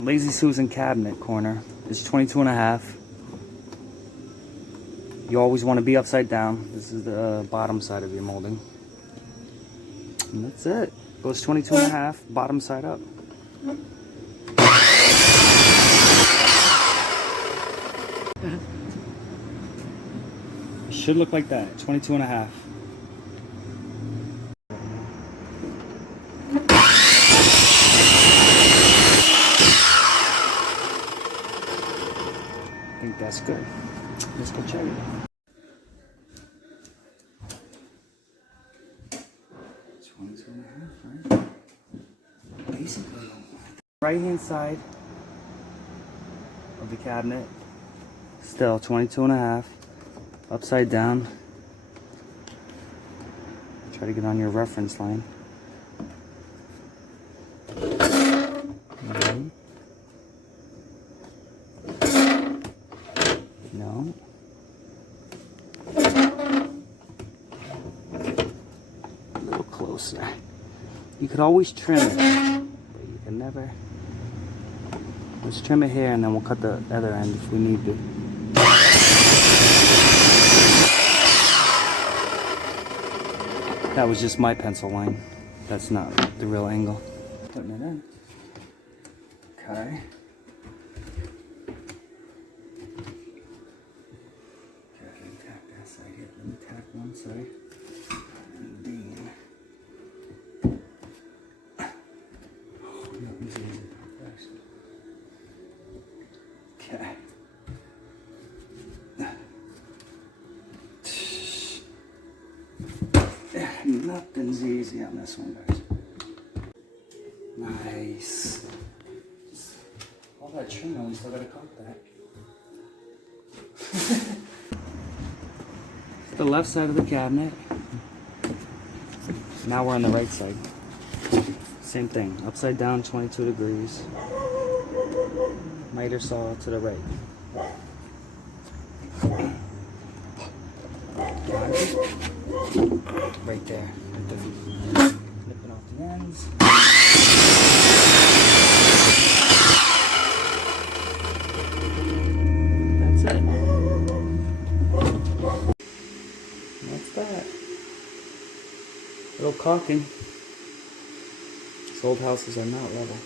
Lazy Susan cabinet corner is 22.5. You always want to be upside down. This is the bottom side of your molding. And that's it. Goes 22.5, bottom side up. It should look like that, 22.5. I think that's good. Let's go check it. Right? Basically, right hand side of the cabinet, still 22.5, upside down. Try to get on your reference line. No. A little closer. You could always trim it, but you can never. Let's trim it here and then we'll cut the other end if we need to. That was just my pencil line. That's not the real angle. Putting it in. Okay. Tack that side here. Let me tack one side. And then. Okay. Nothing's easy on this one, guys. Nice. All that trim, we still gotta cut that. It's the left side of the cabinet. Now we're on the right side. Same thing, upside down, 22 degrees. Miter saw to the right. Right there. Flipping off the ends. That's it. That's that. Little caulking. These old houses are not level.